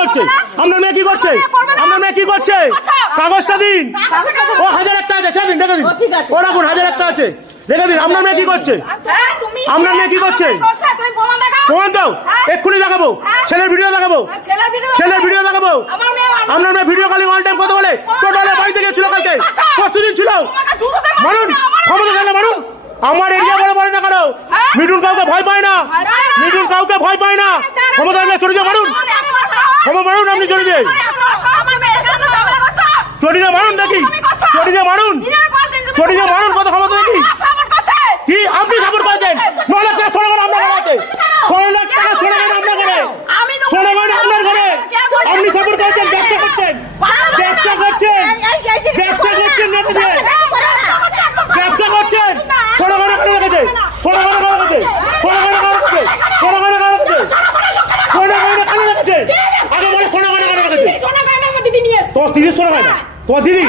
করছে? আপনার মেয়ে কি করছে? আপনার মেয়ে কি করছে? কাগজটা দিন। ও 1000 একটা আছে, দিন রেখে দিন। ও রাখুন, 1000 একটা আছে, রেখে দিন। আপনার মেয়ে কি করছে? আপনার মেয়ে কি করছে? প্রমাণ দাও, এক্ষুনি দেখাবো। ছেলের ভিডিও দেখাবো, ছেলের ভিডিও দেখাবো। আপনার মেয়ে ভিডিও কলিং অল টাইম কথা বলে। টোটালে বাড়িতে গিয়েছিল কালকে, প্রস্তুতি ছিল। মানুন, ক্ষমতা কেন মানুন? আমার এরিয়া বলে বলে না কেন? মিঠুন কাউকে ভয় পায় না, মিঠুন কাউকে ভয় পায় না। ক্ষমতা নিয়ে চড়িয়ে মারুন, ক্ষমা মারুন, আপনি চড়িয়ে চড়িয়ে মারুন দেখি, চড়িয়ে মারুন, চড়িয়ে মারুন। কত ক্ষমতা দেখি কি আপনি সাপোর্ট করেছেন? 9 লাখ টাকা সোনা আপনার ঘরে আছে, 6 লাখ টাকা সোনা আপনার ঘরে, সোনা আপনার ঘরে। আপনি সাপোর্ট করেছেন, ব্যবসা করছেন, ব্যবসা করছেন, ব্যবসা করছেন, ব্যবসা করছেন। সোনা ঘরে কারা রেখেছে? সোনা ঘরে কারা রেখেছে? সোনা ঘরে কারা রেখেছে? সোনা ঘরে কারা রেখেছে? সোনা ঘরে কারা রেখেছে? আগে বলে সোনা ঘরে কারা রেখেছে? তোমার দিদি সোনা হয় না? তোমার দিদি?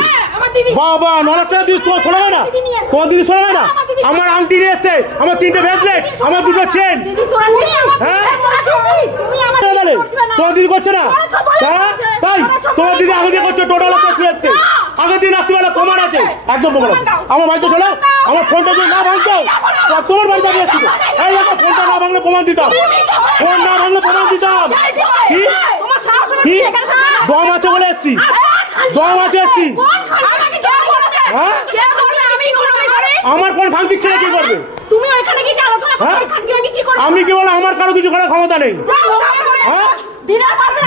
বাবা 9 লাখ টাকা দিস, তোমার সোনা হয় না? তোমার দিদি সোনা হয় না? আমার আংটি নিয়ে এসছে, আমার 3টে ব্রেসলেট, আমার 2টো চেন। হ্যাঁ, তোমার দিদি করছে না? তাই তোমার দিদি আগে দিয়ে করছে, টোটাল আসছে। আগের দিন রাত্রিবেলা প্রমাণ আছে, একদম প্রমাণ আছে। আমার বাড়িতে চলো, আমার ফোনটা যদি না ভাঙতো, তোমার বাড়িতে আমি আসছি। এই দেখো, ফোনটা না ভাঙলে প্রমাণ দিতাম, ফোন না ভাঙলে প্রমাণ দিতাম। কি কি দম আছে বলে এসছি, দম আছে এসছি। হ্যাঁ, আমার কোন ভাঙতি ছেলে কি করবে? আমি কি বলো, আমার কারো কিছু করার ক্ষমতা নেই। হ্যাঁ,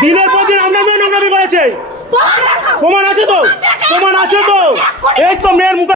দিনের পর দিন আপনার মেয়ে নোংরামি করেছে, প্রমাণ আছে তো, প্রমাণ আছে তো। এই তো মেয়ের মুখে